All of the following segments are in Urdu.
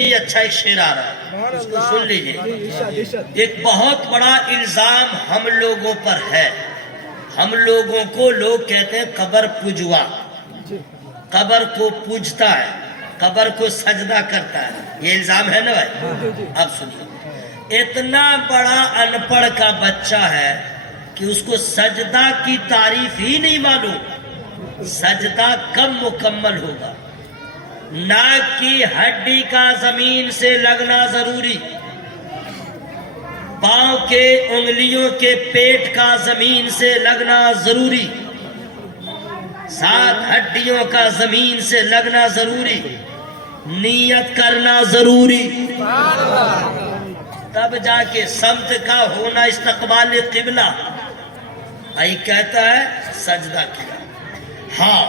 یہ اچھا ایک شعر آ رہا ہے، اس کو سن لیجئے۔ ایک بہت بڑا الزام ہم لوگوں پر ہے، ہم لوگوں کو لوگ کہتے ہیں قبر پجوا، قبر کو پوجتا ہے، قبر کو سجدہ کرتا ہے، یہ الزام ہے نا بھائی؟ اب سنیے، اتنا بڑا ان پڑھ کا بچہ ہے کہ اس کو سجدہ کی تعریف ہی نہیں معلوم، سجدہ کب مکمل ہوگا؟ ناک کی ہڈی کا زمین سے لگنا ضروری، پاؤں کے انگلیوں کے پیٹ کا زمین سے لگنا ضروری، 7 ہڈیوں کا زمین سے لگنا ضروری، نیت کرنا ضروری، تب جا کے سمت کا ہونا استقبال قبلہ۔ آئی کہتا ہے سجدہ کیا۔ ہاں،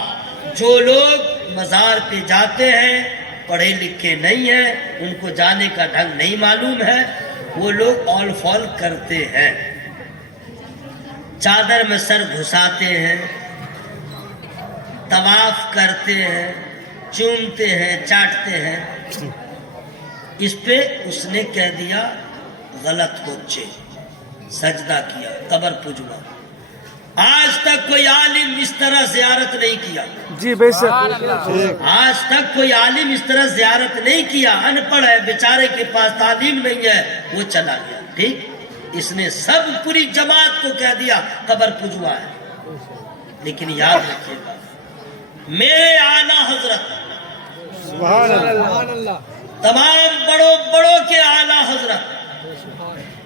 جو لوگ مزار پہ جاتے ہیں، پڑھے لکھے نہیں ہیں، ان کو جانے کا ڈھنگ نہیں معلوم ہے، وہ لوگ اول فال کرتے ہیں، چادر میں سر گھساتے ہیں، طواف کرتے ہیں، چومتے ہیں، چاٹتے ہیں۔ اس پہ اس نے کہہ دیا غلط بچے، سجدہ کیا، قبر پجوا۔ آج تک کوئی عالم اس طرح زیارت نہیں کیا، جی بے شک، آج تک کوئی عالم اس طرح زیارت نہیں کیا، ان پڑھ ہے بیچارے کے پاس تعلیم نہیں ہے، وہ چلا گیا، ٹھیک؟ اس نے سب پوری جماعت کو کہہ دیا قبر پجوا ہے۔ لیکن یاد رکھیے گا، میرے اعلیٰ حضرت، سبحان اللہ، تمام بڑوں کے اعلیٰ حضرت،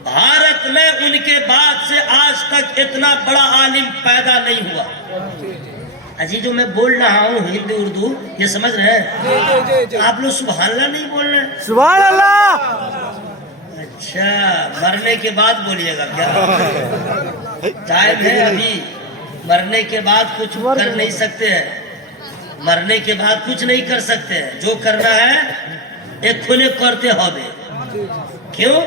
بھارت میں ان کے بعد سے آج تک اتنا بڑا عالم پیدا نہیں ہوا۔ اجی جو میں بول رہا ہوں ہندی اردو، یہ سمجھ رہے ہیں آپ لوگ؟ سبحان اللہ نہیں بول رہے ہیں؟ سبحان اللہ۔ اچھا، مرنے کے بعد بولیے گا کیا؟ ٹائم ہے ابھی، مرنے کے بعد کچھ کر نہیں سکتے ہیں، مرنے کے بعد کچھ نہیں کر سکتے ہیں، جو کرنا ہے ایک کھلے کرتے ہوئے۔ کیوں؟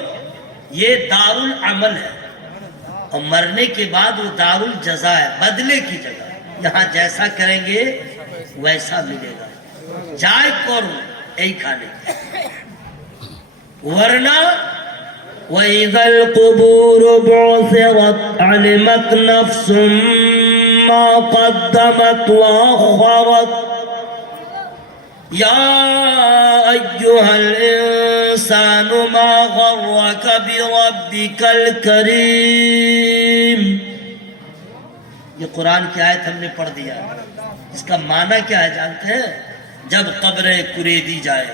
یہ دار العمل ہے، اور مرنے کے بعد وہ دار الجزا ہے، بدلے کی جگہ۔ یہاں جیسا کریں گے ویسا ملے گا، جائے کرو یہی کھانے، ورنہ وَإِذَا الْقُبُورُ بُعْثِرَتْ عَلِمَتْ نَفْسٌ مَا قَدَّمَتْ وَأَخَّرَتْ يَا أَيُّهَا الْإِنسَانُ مَا غَرَّكَ بِرَبِّكَ الْكَرِيمِ۔ یہ قرآن کی آیت ہم نے پڑھ دیا، اس کا معنی کیا ہے جانتے ہیں؟ جب قبریں کریدی جائے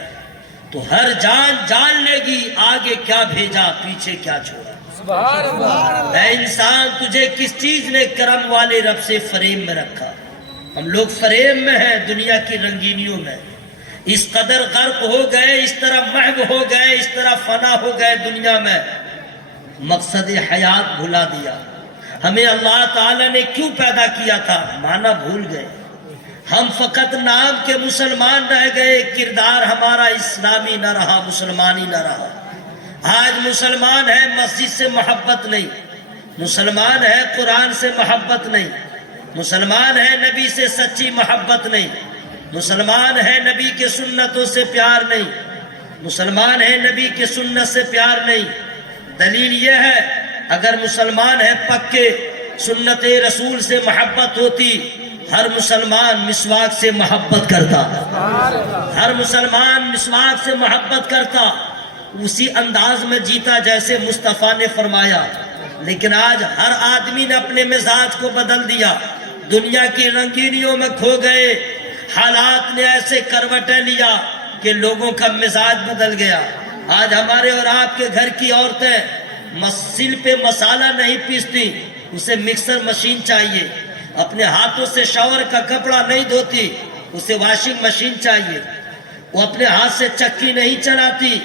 تو ہر جان جان لے گی آگے کیا بھیجا پیچھے کیا چھوڑا۔ سبحان اللہ۔ اے انسان، تجھے کس چیز نے کرم والے رب سے فریم میں رکھا؟ ہم لوگ فریم میں ہیں، دنیا کی رنگینیوں میں، اس قدر غرق ہو گئے، اس طرح محو ہو گئے، اس طرح فنا ہو گئے دنیا میں، مقصد حیات بھلا دیا۔ ہمیں اللہ تعالیٰ نے کیوں پیدا کیا تھا مانا بھول گئے، ہم فقط نام کے مسلمان رہ گئے، کردار ہمارا اسلامی نہ رہا، مسلمانی نہ رہا۔ آج مسلمان ہے، مسجد سے محبت نہیں، مسلمان ہے، قرآن سے محبت نہیں، مسلمان ہے، نبی سے سچی محبت نہیں، مسلمان ہے، نبی کے سنتوں سے پیار نہیں، مسلمان ہے، نبی کے سنت سے پیار نہیں۔ دلیل یہ ہے، اگر مسلمان ہے پکے، سنت رسول سے محبت ہوتی، ہر مسلمان مسواک سے محبت کرتا، ہر مسلمان مسواک سے محبت کرتا، اسی انداز میں جیتا جیسے مصطفیٰ نے فرمایا۔ لیکن آج ہر آدمی نے اپنے مزاج کو بدل دیا، دنیا کی رنگینیوں میں کھو گئے، حالات نے ایسے کروٹیں لیا کہ لوگوں کا مزاج بدل گیا۔ آج ہمارے اور آپ کے گھر کی عورتیں مسل پہ مسالہ نہیں پیستی، اسے مکسر مشین چاہیے، اپنے ہاتھوں سے شاور کا کپڑا نہیں دھوتی، اسے واشنگ مشین چاہیے، وہ اپنے ہاتھ سے چکی نہیں چلاتی،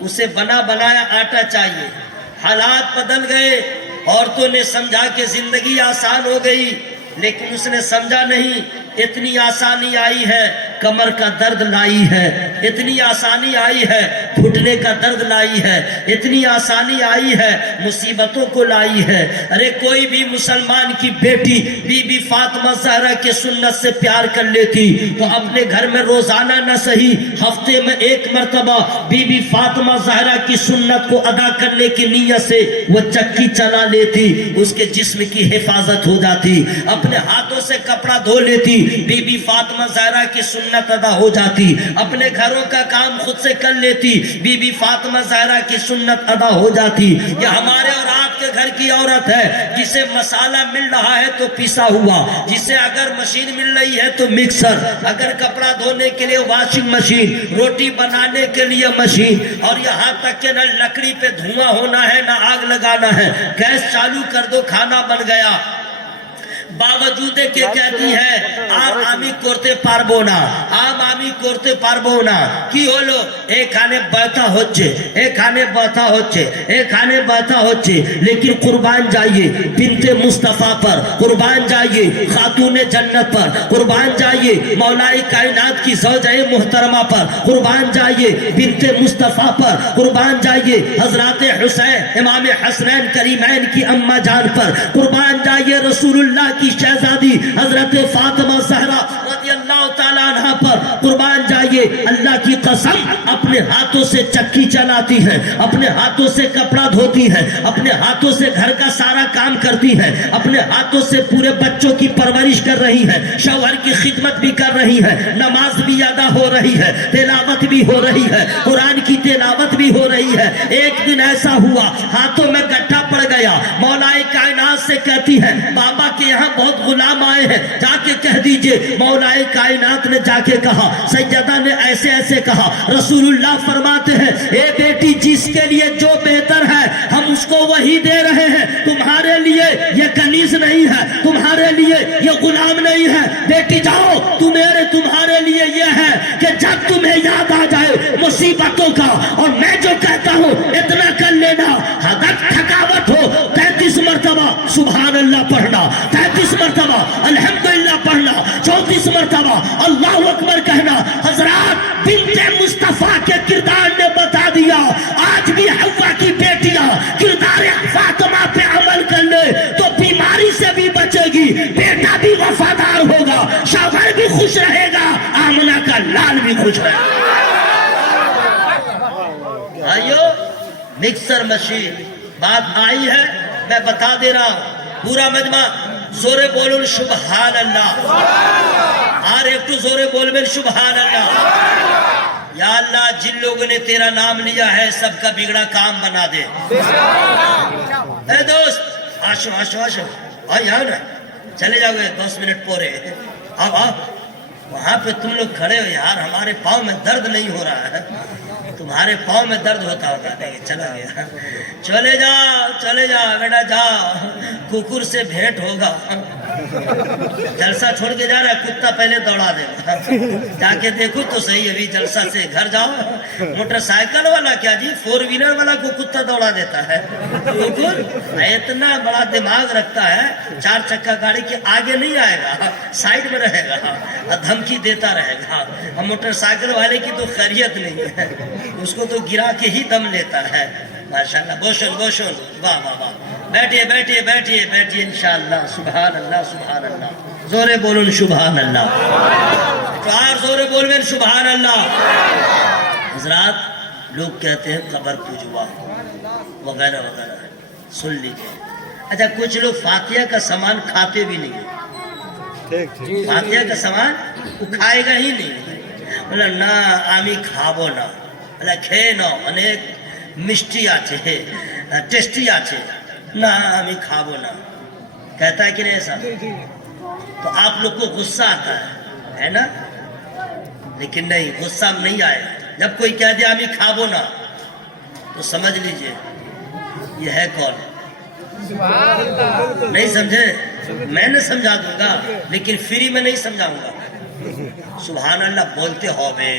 اسے بنا بنایا آٹا چاہیے۔ حالات بدل گئے، عورتوں نے سمجھا کہ زندگی آسان ہو گئی، لیکن اس نے سمجھا نہیں اتنی آسانی آئی ہے کمر کا درد لائی ہے، اتنی آسانی آئی ہے گھٹنے کا درد لائی ہے، اتنی آسانی آئی ہے مصیبتوں کو لائی ہے۔ ارے کوئی بھی مسلمان کی بیٹی بی بی فاطمہ زہرا کے سنت سے پیار کر لیتی تو اپنے گھر میں روزانہ نہ صحیح ہفتے میں ایک مرتبہ بی بی فاطمہ زہرا کی سنت کو ادا کرنے کی نیت سے وہ چکی چلا لیتی، اس کے جسم کی حفاظت ہو جاتی، اپنے ہاتھوں سے کپڑا دھو لیتی، بی بی فاطمہ زہرا کی سنت ادا ہو جاتی، اپنے گھروں کا کام خود سے کر لیتی، بی بی فاطمہ زہرا کی سنت ادا ہو جاتی۔ یہ ہمارے اور آپ کے گھر کی عورت ہے جسے مسالہ مل رہا ہے تو پیسا ہوا، جسے اگر مشین مل رہی ہے تو مکسر، اگر کپڑا دھونے کے لیے واشنگ مشین، روٹی بنانے کے لیے مشین، اور یہاں تک کہ نہ لکڑی پہ دھواں ہونا ہے نہ آگ لگانا ہے، گیس چالو کر دو کھانا بن گیا، باوجود کہ کہتی ہے آپ آمی کرتے پاربو نا، آپ آمی کرتے پاربو نا، کی ہولو ایکھانے بہتا ہوچے، ایکھانے بہتا ہوچے، ایکھانے بہتا ہوچے، لیکن قربان جائیے بنت مصطفیٰ پر، قربان جائیے خاتون جنت پر، قربان جائیے مولائی کائنات کی زوجہ محترمہ پر، قربان جائیے بنت مصطفیٰ پر، قربان جائیے حضرات حسین امام حسنین کریمین کی اماں جان پر، قربان جائیے رسول اللہ کی شہزادی حضرت فاطمہ زہرا رضی اللہ تعالیٰ عنہ پر، قربان جائیے اللہ کی قسم اپنے ہاتھوں سے چکی چلاتی ہے، اپنے ہاتھوں سے کپڑا دھوتی ہے، اپنے ہاتھوں سے گھر کا سارا کام کرتی ہے، اپنے ہاتھوں سے پورے بچوں کی پرورش کر رہی ہے، شوہر کی خدمت بھی کر رہی ہے، نماز بھی ادا ہو رہی ہے، تلاوت بھی ہو رہی ہے، قرآن کی تلاوت بھی ہو رہی ہے۔ ایک دن ایسا ہوا ہاتھوں میں گٹھا پڑ گیا، مولائی کائنات سے کہتی ہے بابا کے یہاں بہت غلام آئے ہیں، جا کے کہہ دیجئے۔ مولائی کائنات نے جا کے کہا، سیدہ نے ایسے ایسے کہا، رسول اللہ فرماتے ہیں اے بیٹی جس کے لیے جو بہتر ہے ہم اس کو وہی دے رہے ہیں، تمہارے لیے یہ کنیز نہیں ہے، تمہارے لیے یہ غلام نہیں ہے، بیٹی جاؤ تمہارے لیے یہ ہے کہ جب تمہیں یاد آ جائے مصیبتوں کا اور میں جو کہتا ہوں اتنا کر لینا، اگر تھکاوٹ ہو 33 مرتبہ سبحان اللہ پڑھنا، 33 مرتبہ الحمدللہ پڑھنا، 34 مرتبہ اللہ اکبر کہنا۔ حضرات بنت مصطفیٰ کے کردار نے بتا دیا، آج بھی حوا کی بیٹیاں کردار فاطمہ پہ عمل کر لے تو بیماری سے بھی بچے گی، بیٹا بھی وفادار ہوگا، شوہر بھی خوش رہے گا، آمنہ کا لال بھی خوش رہے گا۔ بھائیو مکسر مشین بات آئی ہے، میں بتا دے رہا ہوں، پورا مجمع زورے بولن سبحان اللہ، اور ایک تو زورے بولن سبحان اللہ۔ یا اللہ جن لوگوں نے تیرا نام لیا ہے سب کا بگڑا کام بنا دے۔ اے دوست آشو آشو آشو آئی آؤ نا، چلے جاؤ گے 10 منٹ پورے، آؤ وہاں پہ تم لوگ کھڑے ہو یار، ہمارے پاؤں میں درد نہیں ہو رہا ہے، تمہارے پاؤں میں درد ہوتا ہوگا، نہیں چلا گیا، چلے جاؤ بیٹا جاؤ، ککر سے بھیٹ ہوگا، جلسہ چھوڑ کے جا رہا ہے کتا پہلے دوڑا دے گا، جا کے دیکھو تو صحیح، ابھی جلسہ سے گھر جاؤ، موٹر سائیکل والا کیا جی 4 ویلر والا کو کتا دوڑا دیتا ہے، ککر اتنا بڑا دماغ رکھتا ہے، 4 چکا گاڑی کے آگے نہیں آئے گا، سائیڈ میں رہے گا، دھمکی دیتا رہے گا، موٹر سائیکل والے کی تو خیریت نہیں ہے، اس کو تو گرا کے ہی دم لیتا ہے۔ ماشاءاللہ بوشن واہ واہ واہ، بیٹھیے انشاءاللہ، سبحان اللہ سبحان اللہ، زورے بولن سبحان اللہ، چار زورے بولن سبحان اللہ۔ حضرات لوگ کہتے ہیں قبر پجوا وغیرہ وغیرہ، سن لیجئے، اچھا کچھ لوگ فاتحہ کا سامان کھاتے بھی نہیں ہیں، فاتحہ کا سامان وہ کھائے گا ہی نہیں، بولا نا آمی کھابو نا، بولا کھے نا انیک مشٹی آچے ٹیسٹی آچے نا آمی کھابو نا، کہتا ہے کہ نہیں ایسا؟ تو آپ لوگ کو غصہ آتا ہے نا، لیکن نہیں غصہ نہیں آئے، جب کوئی کہہ دیا آمی کھابو نا تو سمجھ لیجئے یہ ہے کون، نہیں سمجھے؟ میں نے سمجھا دوں گا لیکن فری میں نہیں سمجھاؤں گا، سبحان اللہ بولتے ہو بے،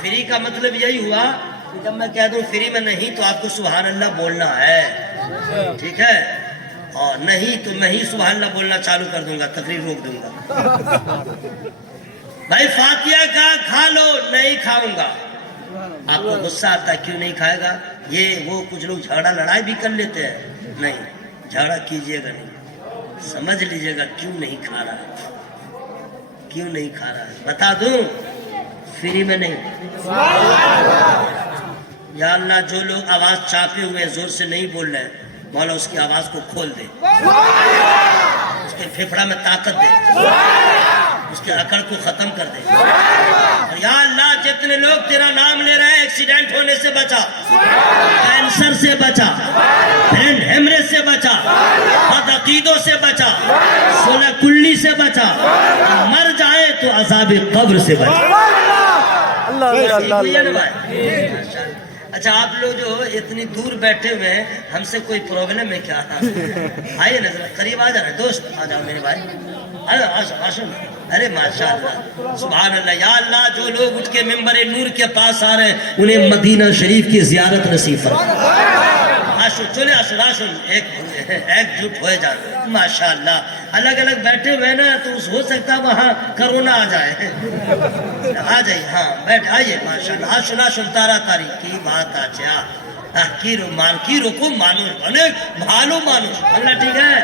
فری کا مطلب یہی ہوا کہ جب میں کہہ دوں فری میں نہیں تو آپ کو سبحان اللہ بولنا ہے، ٹھیک ہے، اور نہیں تو میں ہی سبحان اللہ بولنا چالو کر دوں گا، تقریر روک دوں گا۔ بھائی فاتحہ کا کھا لو، نہیں کھاؤں گا. آپ کو غصہ آتا ہے کیوں نہیں کھائے گا؟ یہ وہ کچھ لوگ جھگڑا لڑائی بھی کر لیتے ہیں. نہیں، جھگڑا کیجئے گا نہیں، سمجھ لیجئے گا کیوں نہیں کھا رہا ہے، کیوں نہیں کھا رہا ہے. بتا دوں، فری میں نہیں. یا اللہ جو لوگ آواز چاپے ہوئے زور سے نہیں بول رہے ہیں، مولا اس کی آواز کو کھول دے، اس کے پھیپھڑا میں طاقت دے، اس کے اکڑ کو ختم کر دے. یا اللہ جتنے لوگ تیرا نام لے رہے ہیں ایکسیڈنٹ ہونے سے بچا، کینسر سے بچا، برین ہیمریج سے بچا، بدعقیدوں سے بچا، سولہ کلی سے بچا، مر جائے تو عذاب قبر سے بچا. اچھا آپ لوگ جو اتنی دور بیٹھے ہوئے ہیں، ہم سے کوئی پرابلم ہے کیا؟ آئیے نا ذرا قریب آ جانا، دوست آ جاؤ میرے بھائی. ارے ماشاء اللہ، سبحان اللہ. یا اللہ جو لوگ اٹھ کے ممبر نور کے پاس آ رہے ہیں انہیں مدینہ شریف کی زیارت نصیب فرما. آشو چلے آشو ایک جٹ ہوئے جائے. ماشاء اللہ الگ الگ بیٹھے ہوئے نا تو ہو سکتا ہے وہاں کرونا آ جائے. آ جائیے، ہاں بیٹھ آئیے. ماشاء اللہ آشو تارا تاری کی بات آج کی رکو مانوش بنے بھالو مانوش. بنگلہ ٹھیک ہے؟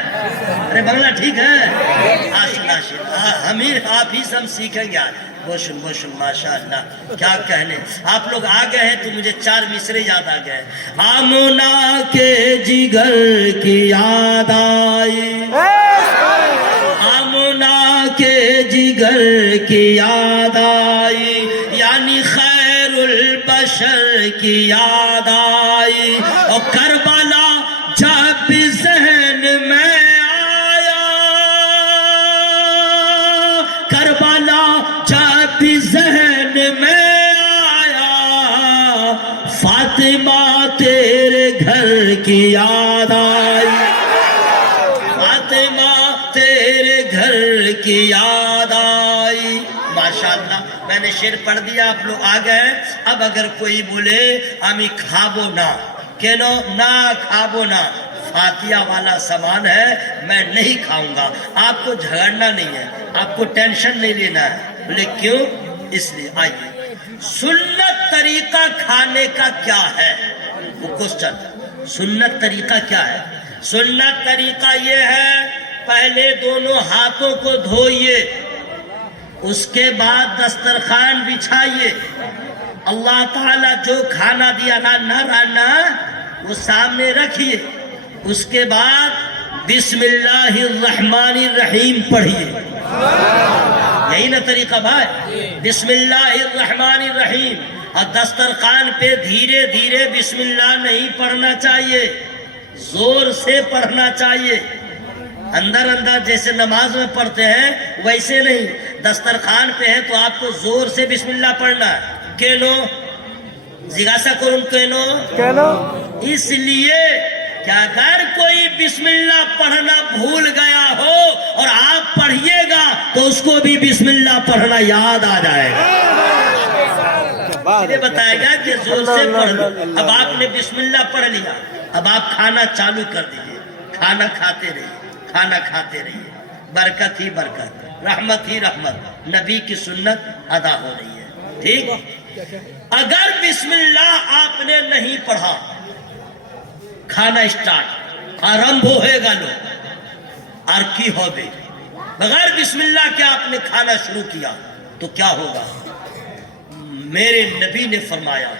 ارے بنگلہ ٹھیک ہے؟ ہمیں آپ ہی سب سیکھیں گے آج. بوشن ماشاء اللہ کیا کہنے. آپ لوگ آ گئے ہیں تو مجھے 4 مصرے یاد آ گئے. آمنا کے جگر کی یاد آئی، آمنا کے جگر کی یاد آئی، یعنی خیر البشر کی یاد آئی. اور کربلا جب بھی ذہن میں آیا، کربلا جب بھی ذہن میں آیا، فاطمہ تیرے گھر کی یاد آئی، فاطمہ تیرے گھر کی یاد آئی. ماشاءاللہ میں نے شعر پڑھ دیا، آپ لوگ آ گئے. اب اگر کوئی بولے امی کھابو نا، کہنو نہ کھابو نا، فاتحہ والا سامان ہے میں نہیں کھاؤں گا. آپ کو جھگڑنا نہیں ہے، آپ کو ٹینشن نہیں لینا ہے. بولے کیوں؟ اس لیے آئیے سنت طریقہ کھانے کا کیا ہے وہ کوسچن. سنت طریقہ کیا ہے؟ سنت طریقہ یہ ہے پہلے دونوں ہاتھوں کو دھوئیے، اس کے بعد دسترخوان بچھائیے. اللہ تعالیٰ جو کھانا دیا نہ رانا وہ سامنے رکھیے. اس کے بعد بسم اللہ الرحمن الرحیم پڑھیے. یہی نا طریقہ بھائی، بسم اللہ الرحمن الرحیم. اور دسترخوان پہ دھیرے دھیرے بسم اللہ نہیں پڑھنا چاہیے، زور سے پڑھنا چاہیے. اندر جیسے نماز میں پڑھتے ہیں ویسے نہیں. دسترخوان پہ ہے تو آپ کو زور سے بسم اللہ پڑھنا ہے. کینو زگاسا کرن کینو، اس لیے کہ اگر کوئی بسم اللہ پڑھنا بھول گیا ہو اور آپ پڑھیے گا تو اس کو بھی بسم اللہ پڑھنا یاد آ جائے گا. یہ بتایا گیا کہ زور سے پڑھ لو. اب آپ نے بسم اللہ پڑھ لیا، اب آپ کھانا چالو کر دیجئے. کھانا کھاتے رہیے، کھانا کھاتے رہیے. برکت ہی برکت، رحمت ہی رحمت، نبی کی سنت ادا ہو رہی ہے. ٹھیک. اگر بسم اللہ آپ نے نہیں پڑھا، کھانا اسٹارٹ آرمبھ ہوئے گا لو اور کی ہو بے بغیر بسم اللہ کے آپ نے کھانا شروع کیا تو کیا ہوگا؟ میرے نبی نے فرمایا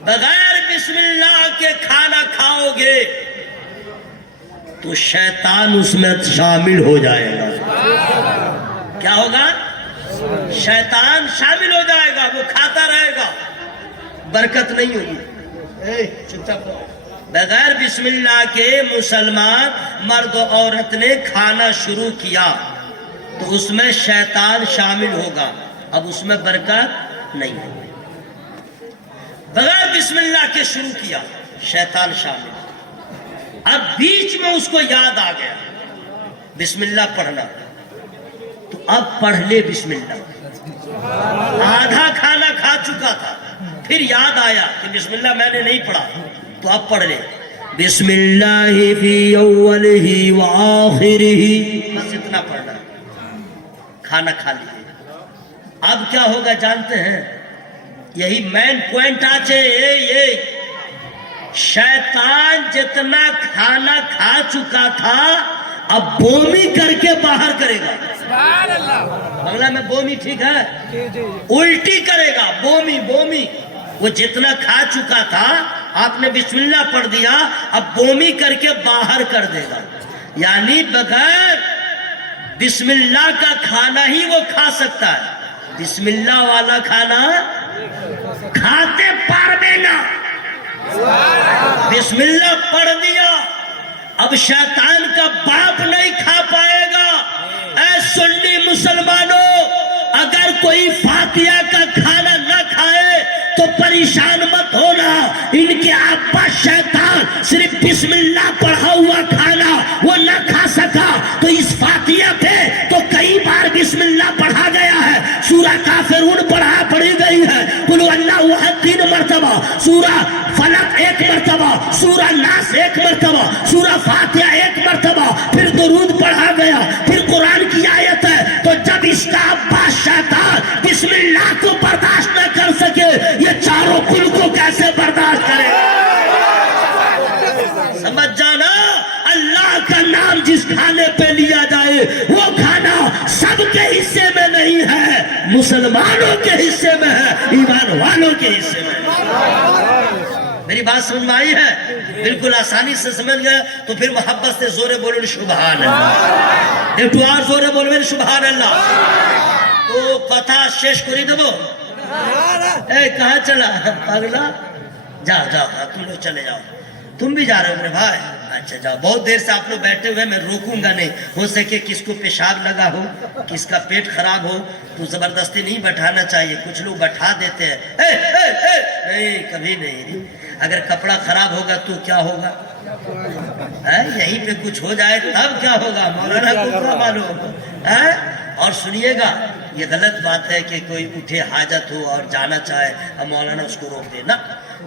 بغیر بسم اللہ کے کھانا کھاؤ گے تو شیطان اس میں شامل ہو جائے گا. کیا ہوگا؟ شیطان شامل ہو جائے گا، وہ کھاتا رہے گا، برکت نہیں ہوگی. بغیر بسم اللہ کے مسلمان مرد و عورت نے کھانا شروع کیا تو اس میں شیطان شامل ہوگا، اب اس میں برکت نہیں ہوگی. بغیر بسم اللہ کے شروع کیا، شیطان شامل. اب بیچ میں اس کو یاد آ گیا بسم اللہ پڑھنا، تو اب پڑھ لے بسم اللہ. آدھا کھانا کھا چکا تھا، پھر یاد آیا کہ بسم اللہ میں نے نہیں پڑھا، تو اب پڑھ لے بسم اللہ فی اولہ و آخرہ. بس اتنا پڑھنا. کھانا کھا لیجیے، اب کیا ہوگا جانتے ہیں؟ یہی مین پوائنٹ آچے یہ شیطان جتنا کھانا کھا چکا تھا اب بومی کر کے باہر کرے گا. بنگلہ میں بومی ٹھیک ہے؟ الٹی کرے گا. بومی بومی وہ جتنا کھا چکا تھا آپ نے بسم اللہ پڑھ دیا اب بومی کر کے باہر کر دے گا. یعنی بغیر بسم اللہ کا کھانا ہی وہ کھا سکتا ہے. بسم اللہ والا کھانا کھاتے پاربے نہ. بسم اللہ پڑھ دیا اب شیطان کا باپ نہیں کھا پائے گا. اے سنی مسلمانوں، اگر کوئی فاتحہ کا کھانا نہ کھائے تو پریشان مت ہونا. ان کے ابا شیطان صرف بسم اللہ پڑھا ہوا کھانا وہ نہ کھا سکا تو اس فاتحہ پہ تو کئی بار بسم اللہ پڑھا گیا ہے. سورہ کافرون پڑھی گئی ہے، قل اللہ احد 3 مرتبہ، سورہ فلق 1 مرتبہ، سورہ ناس 1 مرتبہ، سورہ فاتحہ 1 مرتبہ، پھر درود پڑھا گیا، پھر قرآن کی آیت ہے. تو جب اس کا ابا شیطان بسم اللہ کو برداشت نہ کر سکے یہ چاروں کل کو کیسے برداشت کرے؟ سمجھ جانا، اللہ کا نام جس کھانے پہ لیا جائے وہ کھانا سب کے حصے میں نہیں ہے، مسلمانوں کے حصے میں ہے، ایمان والوں کے حصے میں ہے. میری بات سمجھ میں آئی ہے؟ بالکل آسانی سے سمجھ گئے تو پھر محبت سے زورے بولو سبحان اللہ. ایک تو اور زورے بولو سبحان اللہ. تو کتھا شیش کری دبو. اے کہاں چلا پاگلا؟ جاؤ جاؤ تم لوگ چلے جاؤ. تم بھی جا رہے ہو میرے بھائی؟ اچھا جاؤ. بہت دیر سے آپ لوگ بیٹھے ہوئے، میں روکوں گا نہیں. ہو سکے کس کو پیشاب لگا ہو، کس کا پیٹ خراب ہو تو زبردستی نہیں بٹھانا چاہیے. کچھ لوگ بٹھا دیتے ہیں. نہیں کبھی نہیں. اگر کپڑا خراب ہوگا تو کیا ہوگا؟ یہیں پہ کچھ ہو جائے تب کیا ہوگا؟ مولانا کو کیا معلوم؟ اور سنیے گا، یہ غلط بات ہے کہ کوئی اٹھے حاجت ہو اور جانا چاہے اور مولانا اس کو روک دے نا.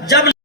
جب